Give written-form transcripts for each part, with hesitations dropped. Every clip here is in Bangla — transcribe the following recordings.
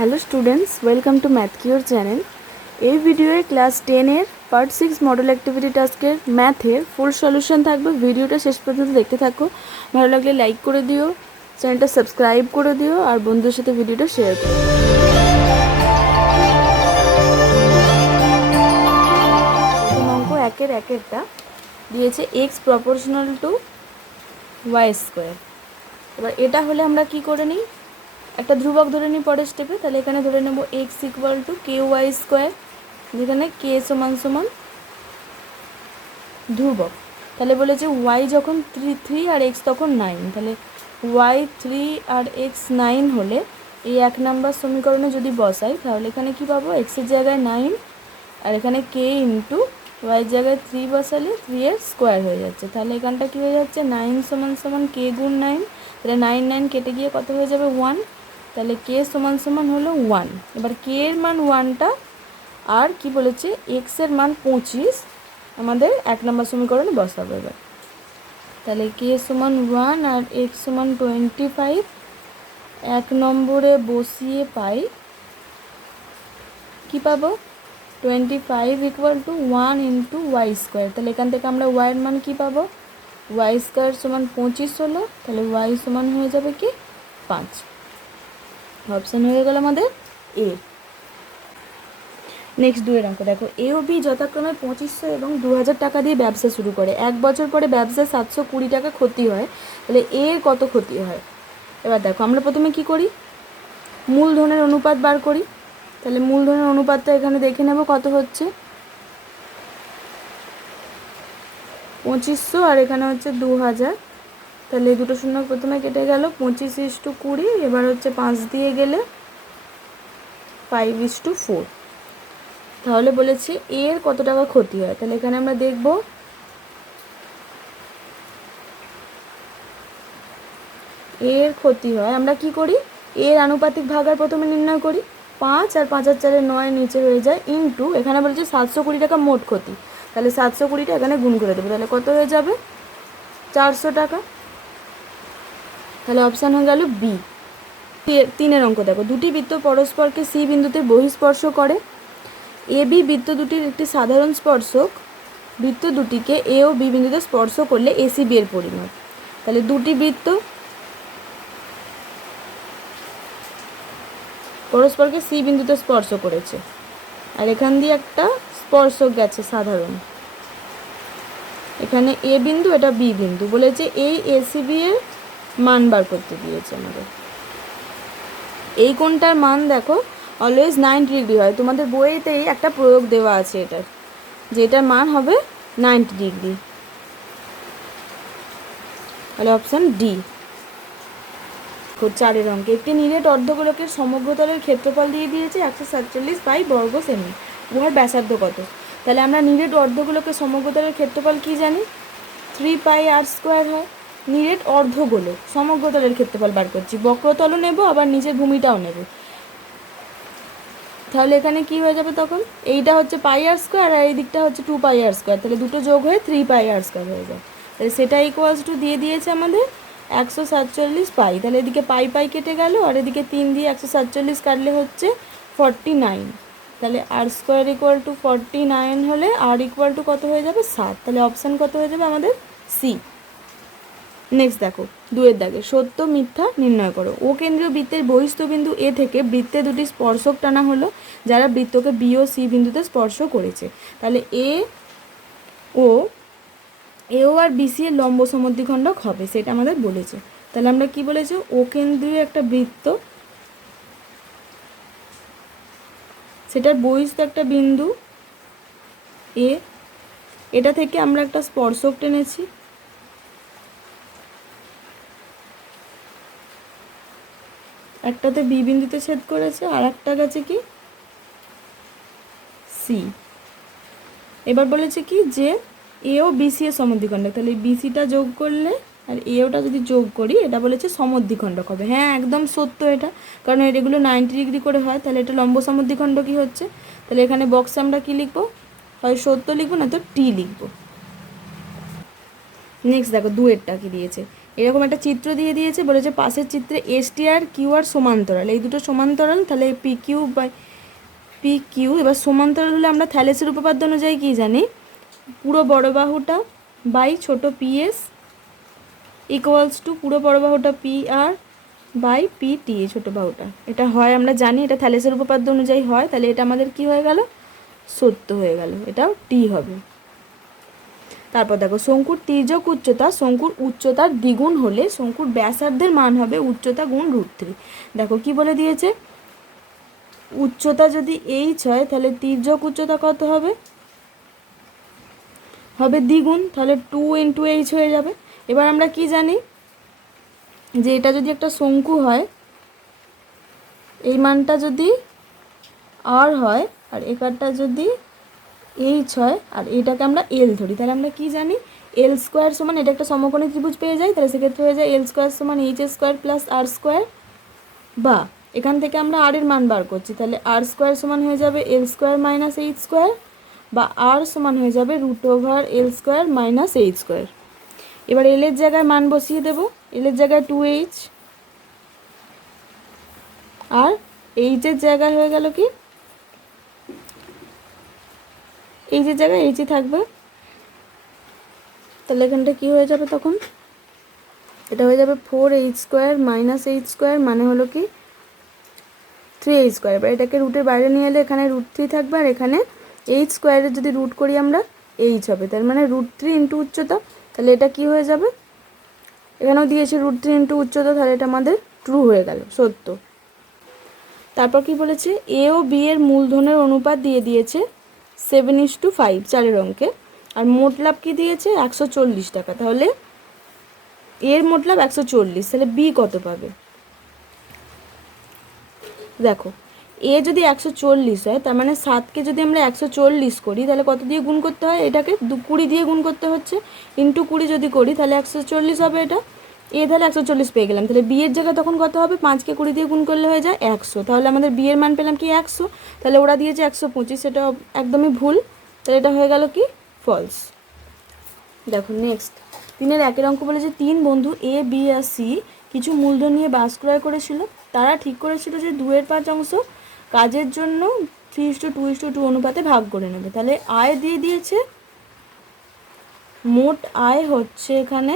Hello students, welcome to math cure channel. এই ভিডিওয়ে ক্লাস 10-এর পার্ট 6 মডেল অ্যাক্টিভিটি টাস্কের ম্যাথের ফুল সলিউশন থাকবে। ভিডিওটা শেষ পর্যন্ত দেখতে থাকো। ভালো লাগলে লাইক করে দিও, চ্যানেলটা সাবস্ক্রাইব করে দিও আর বন্ধুদের সাথে ভিডিওটা শেয়ার করো। অঙ্ক একেরটা দিয়েছে x proportional to y square. এবার এটা হলে আমরা কি করে নিই, একটা ধ্রুবক ধরে নিই পরের স্টেপে। তাহলে এখানে ধরে নেব x equal to ky square, যেখানে k সমান সমান ধ্রুবক। তাহলে বলেছে y যখন 3 আর x তখন 9, তাহলে y 3 আর x 9 হলে এই 1 নাম্বার সমীকরণে যদি বসাই তাহলে এখানে কি পাবো, x এর জায়গায় 9 আর এখানে k ইন্টু y এর জায়গায় 3 বসালে 3 এর স্কোয়ার হয়ে যাচ্ছে। তাহলে এখানটা কী হয়ে যাচ্ছে, 9 সমান সমান k গুণ 9, তাহলে 9 9 কেটে গিয়ে কত হয়ে যাবে 1, তাহলে k সমান সমান হলো 1। এবার k এর মান 1টা আর কি বলেছে x এর মান 25 আমাদের 1 নম্বর সমীকরণে বসাবো এবার। তাহলে k সমান 1 আর x সমান 25 1 নম্বরে বসিয়ে পাই কি পাবো, 25 equal to 1 into Y square. তাহলে এখান থেকে আমরা y এর মান কি পাবো, ওয়াই স্কোয়ার সমান 25 হলো, তাহলে y সমান হয়ে যাবে কি 5। অপশান হয়ে গেল আমাদের এ। নেক্সট 2 এর অঙ্ক দেখো, এ ও বি যথাক্রমে 2500 এবং 2000 টাকা দিয়ে ব্যবসা শুরু করে। 1 বছর পরে ব্যবসায় 720 টাকা ক্ষতি হয়, তাহলে এর কত ক্ষতি হয়। এবার দেখো আমরা প্রথমে কি করি, মূলধনের অনুপাত বার করি। তাহলে মূলধনের অনুপাতটা এখানে দেখে নেব কত হচ্ছে, 2500 আর এখানে হচ্ছে 2000। তাহলে দুটো শূন্য প্রথমে কেটে গেল, 25:20। এবার হচ্ছে 5 দিয়ে গেলে 5:4। তাহলে বলেছি এর কত টাকা ক্ষতি হয়। তাহলে এখানে আমরা দেখব এর ক্ষতি হয়, আমরা কি করি, এর আনুপাতিক ভাগার প্রথমে নির্ণয় করি। 5 আর 5 আর 4 9 নিচে হয়ে যায়, ইন্টু এখানে বলেছে 720 টাকা মোট ক্ষতি। তাহলে 720টা এখানে গুণ করে দেবো, তাহলে কত হয়ে যাবে 400 টাকা। তাহলে অপশান হয়ে গেল বি। 3 অঙ্ক দেখো, দুটি বৃত্ত পরস্পরকে সি বিন্দুতে বহিঃস্পর্শ করে। এ বি বৃত্ত দুটির একটি সাধারণ স্পর্শক বৃত্ত দুটিকে এ ও বি বিন্দুতে স্পর্শ করলে এসি বি এর পরিমাপ। তাহলে দুটি বৃত্ত পরস্পরকে সি বিন্দুতে স্পর্শ করেছে আর এখান দিয়ে একটা স্পর্শক গেছে সাধারণ, এখানে এ বিন্দু এটা বি বিন্দু, বলেছে এই এসি বি এর মান বার করতে দিয়েছে আমাদের। এই কোণটার মান দেখো অলওয়েজ 90 ডিগ্রি হয়, তোমাদের বইয়েতেই একটা প্রয়োগ দেওয়া আছে এটার, যে এটার মান হবে 90 ডিগ্রি। তাহলে অপশান ডি। 4 অঙ্কে একটি নিরেট অর্ধগোলকের সমগ্রতলের ক্ষেত্রফল দিয়ে দিয়েছে 147 পাই বর্গ সেমি, উহার ব্যাসার্ধ কত। তাহলে আমরা নিরেট অর্ধগোলকের সমগ্রতলের ক্ষেত্রফল কি জানি, 3 পাই আর স্কোয়ার হয়। নিরেট অর্ধগোলক সমগ্রতলের ক্ষেত্রফল বার করছি, বক্রতলও নেব আবার নিচের ভূমিটাও নেব। তাহলে এখানে কি হয়ে যাবে, তখন এইটা হচ্ছে পাই আর স্কোয়ার আর এই দিকটা হচ্ছে 2 পাই আর স্কোয়ার, তাহলে দুটো যোগ হয়ে 3 পাই আর স্কোয়ার হয়ে যায়। তাহলে সেটা ইকুয়ালস টু দিয়ে দিয়েছে আমাদের 147 পাই। তাহলে এদিকে পাই পাই কেটে গেল আর এদিকে 3 দিয়ে 147 কাটলে হচ্ছে 49। তাহলে আর স্কোয়ার ইকুয়াল টু 49 হলে আর ইকুয়াল টু কত হয়ে যাবে 7। তাহলে অপশান কত হয়ে যাবে আমাদের সি। নেক্সট দেখো 2 এর দাগে, সত্য মিথ্যা নির্ণয় করো। ও কেন্দ্রীয় বৃত্তের বহিস্থ বিন্দু এ থেকে বৃত্তে দুটি স্পর্শক টানা হলো যারা বৃত্তকে বি ও সি বিন্দুতে স্পর্শ করেছে। তাহলে এ ও আর বিসি এর লম্ব সমদ্বিখণ্ডক হবে, সেটা আমাদের বলেছে। তাহলে আমরা কি বলেছি, ও কেন্দ্রীয় একটা বৃত্ত, সেটার বহিস্থ একটা বিন্দু এ, এটা থেকে আমরা একটা স্পর্শক টেনেছি, একটাতে বি বিন্দুতে ছেদ করেছে আর একটা গেছে কি সি। এবার বলেছে কি যে এ ও বিসি এর সমদ্বিখণ্ডক, তাহলে বিসিটা যোগ করলে আর এওটা যদি যোগ করি এটা বলেছে সমদ্বিখণ্ডক হবে। হ্যাঁ একদম সত্য এটা, কারণ এগুলো 90 ডিগ্রি করে হয়, তাহলে এটা লম্ব সমদ্বিখণ্ডকই হচ্ছে। তাহলে এখানে বক্সে আমরা কি লিখবো, হয় সত্য লিখবো না তো টি লিখবো। নেক্সট দেখো 2 এরটা কি দিয়েছে, এরকম একটা চিত্র দিয়ে দিয়েছে, বলেছে পাশের চিত্রে এসটি আর কিউ আর সমান্তরাল, এই দুটো সমান্তরাল, তাহলে P Q by P Q. এবার সমান্তরাল হলে আমরা থ্যালেসের উপপাদ্য অনুযায়ী কী জানি, পুরো বড় বাহুটা বাই ছোট পিএস ইকুয়ালস টু পুরো বড় বাহুটা P R by P T, ছোটো বাহুটা। এটা হয় আমরা জানি, এটা থ্যালেসের উপপাদ্য অনুযায়ী হয়, তাহলে এটা আমাদের কি হয়ে গেল, সত্য হয়ে গেল, এটাও টি হবে। তারপর দেখো শঙ্কুর তির্যক উচ্চতা শঙ্কুর উচ্চতার দ্বিগুণ হলে শঙ্কুর ব্যাসার্ধের মান হবে উচ্চতা গুণ √3। দেখো কি বলে দিয়েছে, উচ্চতা যদি এইচ হয় তাহলে তির্যক উচ্চতা কত হবে, হবে দ্বিগুণ, তাহলে 2 × h হয়ে যাবে। এবার আমরা কি জানি যে এটা যদি একটা শঙ্কু হয়, এই মানটা যদি আর হয় আর এখানটা যদি এইচ হয় আর এটাকে আমরা এল ধরি, তাহলে আমরা কি জানি এল স্কোয়ার সমান, এটা একটা সমকোণী ত্রিভুজ পেয়ে যাই, তাহলে সেক্ষেত্রে হয়ে যায় এল স্কোয়ার সমান এইচ স্কোয়ার প্লাস আর স্কোয়ার, বা এখান থেকে আমরা আর এর মান বার করছি, তাহলে আর স্কোয়ার সমান হয়ে যাবে এল স্কোয়ার মাইনাস এইচ স্কোয়ার, বা আর সমান হয়ে যাবে √ওভার এল স্কোয়ার মাইনাস এইচ স্কোয়ার। এবার এল এর জায়গায় মান বসিয়ে দেবো, এল এর জায়গায় 2h আর এইচের জায়গায় হয়ে গেল কি, এইচের জায়গায় এইচই থাকবে, তাহলে এখানটা কী হয়ে যাবে তখন, এটা হয়ে যাবে 4h² মাইনাস এইচ স্কোয়ার, মানে হলো কি 3h²। এবার এটাকে রুটের বাইরে নিয়ে এলে এখানে √3 থাকবে, আর এখানে এইচ স্কোয়ারের যদি রুট করি আমরা এইচ হবে, তার মানে √3 × উচ্চতা, তাহলে এটা কি হয়ে যাবে, এখানেও দিয়েছে √3 × উচ্চতা, তাহলে এটা আমাদের ট্রু হয়ে গেল, সত্য। তারপর কি বলেছে, এ ও বি এর মূলধনের অনুপাত দিয়ে দিয়েছে 7:5 চারের অঙ্কে, আর মোট লাভ কী দিয়েছে 140 টাকা, তাহলে এর মোট লাভ 140, তাহলে বি কত পাবে। দেখো এ যদি 140 হয়, তার মানে 7কে যদি আমরা 140 করি তাহলে কত দিয়ে গুণ করতে হয়, এটাকে 20 দিয়ে গুণ করতে হচ্ছে, ইন্টু 20 যদি করি তাহলে 140 হবে এটা, এ তাহলে 140 পেয়ে গেলাম, তাহলে বি এর জায়গা তখন কত হবে, 5কে 20 দিয়ে গুণ করলে হয়ে যায় 100, তাহলে আমাদের বি এর মান পেলাম কি 100, তাহলে ওরা দিয়েছে 125, সেটা একদমই ভুল, তাহলে এটা হয়ে গেল কি ফলস। দেখো নেক্সট 3-এর 1-এর অঙ্ক বলেছে 3 বন্ধু এ বি আর সি কিছু মূলধন নিয়ে বাস ক্রয় করেছিল, তারা ঠিক করেছিল যে 2/5 অংশ কাজের জন্য 3:2:2 অনুপাতে ভাগ করে নেবে। তাহলে আয় দিয়ে দিয়েছে, মোট আয় হচ্ছে এখানে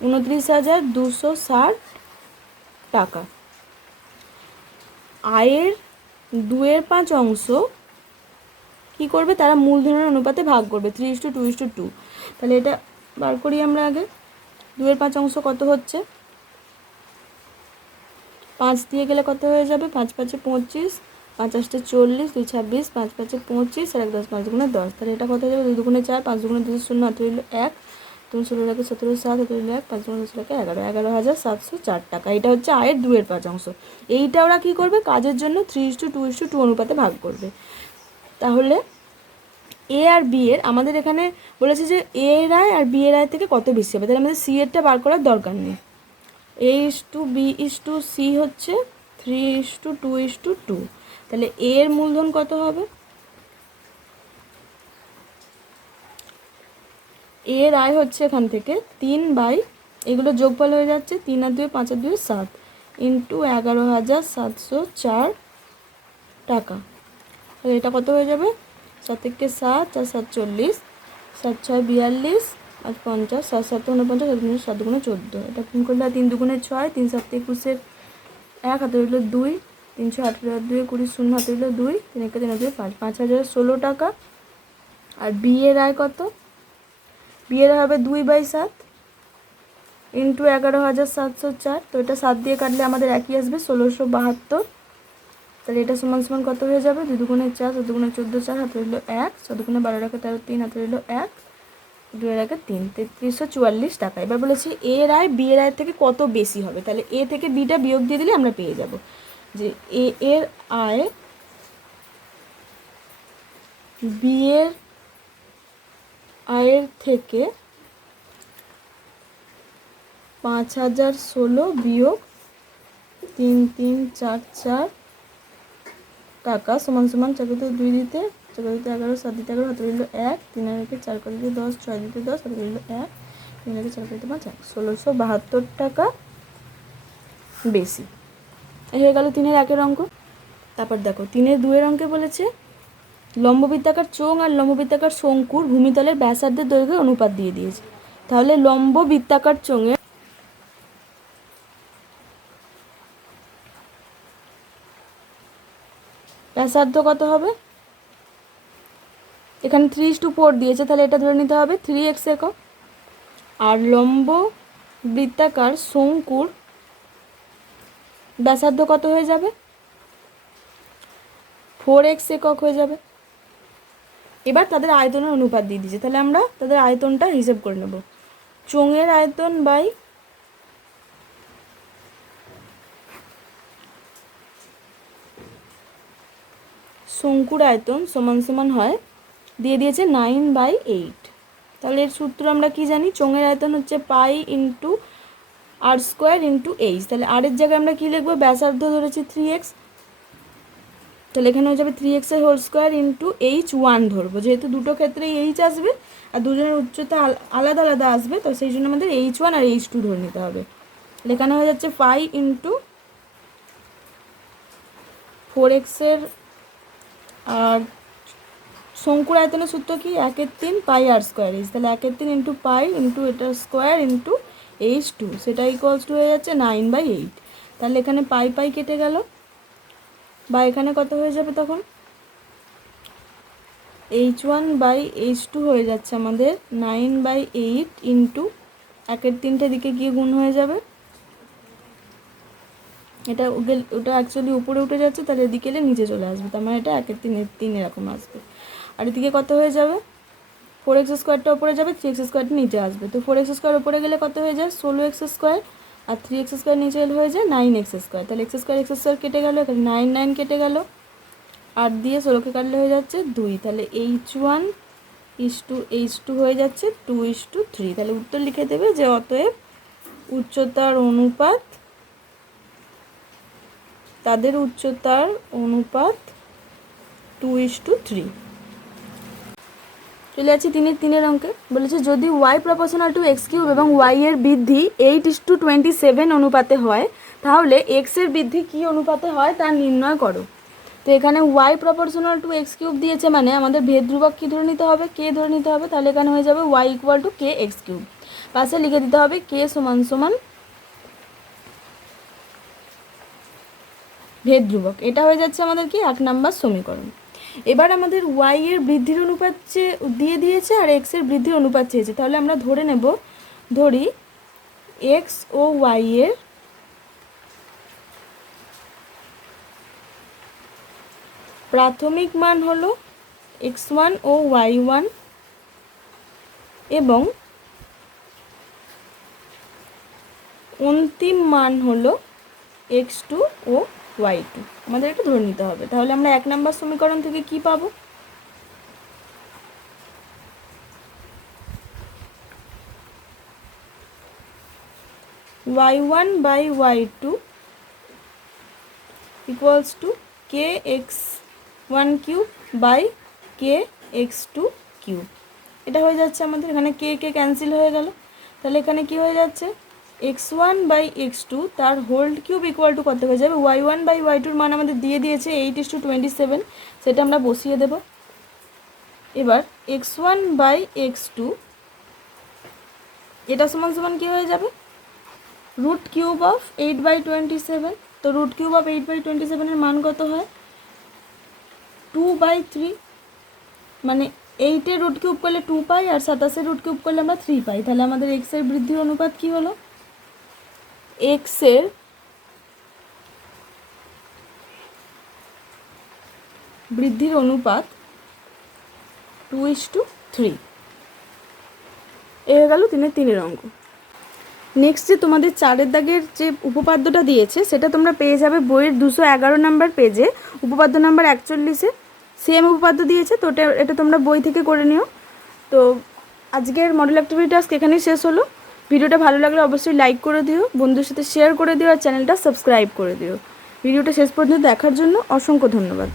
29,260 টাকা। আয়ের 2/5 অংশ কী করবে, তারা মূলধনের অনুপাতে ভাগ করবে 3:2:2। তাহলে এটা বার করি আমরা আগে, 2/5 অংশ কত হচ্ছে, 5 দিয়ে গেলে কত হয়ে যাবে, 5 × 5 = 25, 5 × 8 = 40, 2 × 26, 5 × 5 = 25, আর 1 × 10 = 5 × 10, তাহলে এটা কত হয়ে যাবে, 2 × 2 = 4, 5 × 2 = 0, 8 × 1, 2 × 16 = 17, 7 × 1, 5 × 10 = 11, 11,704 টাকা। এটা হচ্ছে আয়ের 2/5 অংশ। এইটা ওরা কী করবে, কাজের জন্য 3:2:2 অনুপাতে ভাগ করবে। তাহলে এ আর বি এর, আমাদের এখানে বলেছে যে এ এর আয় আর বি এর আয় থেকে কত বেশি হবে, তাহলে আমাদের সি এরটা বার করার দরকার নেই। A:B:C হচ্ছে 3:2:2, তাহলে এ এর মূলধন কত হবে, এর আয় হচ্ছে এখান থেকে 3 এগুলো যোগফল হয়ে যাচ্ছে 3 আর 2 5 আর 2 7 ইন্টু 11,704 টাকা। তাহলে এটা কত হয়ে যাবে, 7 থেকে 7 আর 7 40, 7 6 42 আর 50, 7 7 49, 7 7 14, এটা গুণ করলে 3 2 = 6, 3 7 21, 1 হাতে রইল 2, 3 6 18 আর 2 20, 0 হাতে রইল 2, 3 1 3 2 5, 5,016 টাকা। আর বি এর আয় কত, বি এর হবে 2/7 ইন্টু 11,704, তো এটা 7 দিয়ে কাটলে আমাদের একই আসবে 1,672, তাহলে এটা সমান সমান কত হয়ে যাবে, 2 2 × 4, 4 2 × 14, 4 হাতে রইল 1, 4 2 × 12 = 13, 3 হাতে রইল 1, 2 এর 3, 3344 টাকা। এবার বলেছি এ এর আয় বি এর আয়ের থেকে কত বেশি হবে, তাহলে এ থেকে বিটা বিয়োগ দিয়ে দিলে আমরা পেয়ে যাব যে এ এর আয় বি এর আয়ের থেকে 5,016 বিয়োগ 3,344 টাকা সমান সমান 4 × 2 দিতে 4 × 11, 7 দিতে 11, হাতে রইল 1, 3 আর 1 4 × 10, 6 দিতে 10, হাতে রইল 1, 3 4 5 1672 টাকা বেশি। এই হয়ে গেল 3-এর 1-এর অঙ্ক। তারপর দেখো 3-এর 2-এর অঙ্কে বলেছে লম্ববৃত্তাকার চোঙ আর লম্ববৃত্তাকার শঙ্কুর ভূমিতলের ব্যাসার্ধের দৈর্ঘ্যের অনুপাত দিয়ে দিয়েছে। তাহলে লম্ববৃত্তাকার চোঙের ব্যাসার্ধ কত হবে? এখানে 3:4 দিয়েছে, তাহলে এটা ধরে নিতে হবে 3x একক। আর লম্ব বৃত্তাকার শঙ্কুর ব্যাসার্ধ কত হয়ে যাবে? 4x একক হয়ে যাবে। এবার তাদের আয়তনের অনুপাত দিয়ে দিয়েছে, তাহলে আমরা তাদের আয়তনটা হিসেব করে নেব। চোঙের আয়তন বাই শঙ্কুর আয়তন সমান সমান হয়, দিয়ে দিয়েছে 9/8। তাহলে এর সূত্র আমরা কি জানি? চোঙের আয়তন হচ্ছে pi into r² into h। তাহলে r এর জায়গায় আমরা কি লিখবো? ব্যাসার্ধ ধরেছি 3x, তাহলে এখানে হয়ে যাবে 3x² ইন্টু h1 ধরবো, যেহেতু দুটো ক্ষেত্রেই h আসবে আর দুজনের উচ্চতা আলাদা আলাদা আসবে, তো সেই জন্য আমাদের h1 আর h2 ধরে নিতে হবে। এখানে হয়ে যাচ্ছে 5 ইন্টু 4x এর, আর শঙ্কুর আয়তনের সূত্র কি? 1/3 পাই r² h। তাহলে 1/3 ইন্টু পাই ইন্টু এটার স্কোয়ার ইন্টু h2, সেটা ইকুয়ালস টু হয়ে যাচ্ছে 9/8। তাহলে এখানে পাই পাই কেটে গেল, বা এখানে কত হয়ে যাবে তখন? h1/h2 হয়ে যাচ্ছে আমাদের 9/8 ইন্টু 1/3 দিকে গিয়ে গুণ হয়ে যাবে। এটা ওটা অ্যাকচুয়ালি উপরে উঠে যাচ্ছে, তাহলে এদিকে এলে নিচে চলে আসবে, তার মানে এটা 1/3 এরকম আসবে। আর এদিকে কত হয়ে যাবে? 4x² ওপরে যাবে, 3x² নিচে আসবে। তো 4x² ওপরে গেলে কত হয়ে যায়? 16x², আর 3x² নিচে হয়ে যায় 9x²। তাহলে x² কেটে গেল, এখানে 9 কেটে গেল, 8 দিয়ে 16কে কাটলে হয়ে যাচ্ছে 2। তাহলে h1:h2 হয়ে যাচ্ছে 2:3। তাহলে উত্তর লিখে দেবে যে অতএব উচ্চতার অনুপাত, তাদের উচ্চতার অনুপাত 2:3। চলে যাচ্ছি 3-এর অঙ্কে। বলেছে যদি y proportional to x cube এবং y এর বৃদ্ধি 8:27 অনুপাতে হয়, তাহলে x এর বৃদ্ধি কি অনুপাতে হয় তা নির্ণয় করো। তো এখানে y proportional to x cube দিয়েছে, মানে আমাদের ভেদ ধ্রুবক কী ধরে নিতে হবে? k ধরে নিতে হবে। তাহলে এখানে হয়ে যাবে y ইকুয়াল টু kx³ পাশে লিখে দিতে হবে k সমান সমান ভেদ ধ্রুবক। এটা হয়ে যাচ্ছে আমাদের কি 1 নম্বর সমীকরণ। এবার আমাদের y এর বৃদ্ধির অনুপাত দিয়ে দিয়েছে আর x এর বৃদ্ধির অনুপাত চেয়েছে, তাহলে আমরা ধরি x ও y এর প্রাথমিক মান হলো x1 ও y1 এবং অন্তিম মান হলো x2 ও y2। আমাদের এটা ধরে নিতে হবে। তাহলে আমরা 1 নম্বর সমীকরণ থেকে কি পাবো? y1/y2 equals to kx1³ by kx2³। এটা হয়ে যাচ্ছে আমাদের, এখানে কে ক্যান্সেল হয়ে গেল, তাহলে এখানে কি হয়ে যাচ্ছে? x1/x2 তার হোল কিউব ইকুয়াল টু কত হয়ে যাবে? y1/y2 মান আমাদের দিয়ে দিয়েছে 8:27, সেটা আমরা বসিয়ে দেব। এবার x1/x2 এটা সমান সমান কী হয়ে যাবে? √³ অফ 8/27। তো √³ অফ 8/27 এর মান কত হয়? 2/3। মানে 8-এর √³ করলে 2 পাই, আর 27-এর √³ করলে আমরা 3 পাই। তাহলে আমাদের x এর বৃদ্ধির অনুপাত কি হলো? x এর বৃদ্ধির অনুপাত 2:3। এ হয়ে গেল 3-এর অঙ্ক। নেক্সট যে তোমাদের 4-এর দাগের যে উপপাদ্যটা দিয়েছে, সেটা তোমরা পেয়ে যাবে বইয়ের 211 নম্বর পেজে, উপপাদ্য নাম্বার 41-এ। সেম উপপাদ্য দিয়েছে, তো এটা তোমরা বই থেকে করে নিও। তো আজকের মডেল অ্যাক্টিভিটি টাস্ক এখানেই শেষ হলো। ভিডিওটা ভালো লাগলে অবশ্যই লাইক করে দিও, বন্ধুদের সাথে শেয়ার করে দিও, আর চ্যানেলটা সাবস্ক্রাইব করে দিও। ভিডিওটা শেষ পর্যন্ত দেখার জন্য অসংখ্য ধন্যবাদ।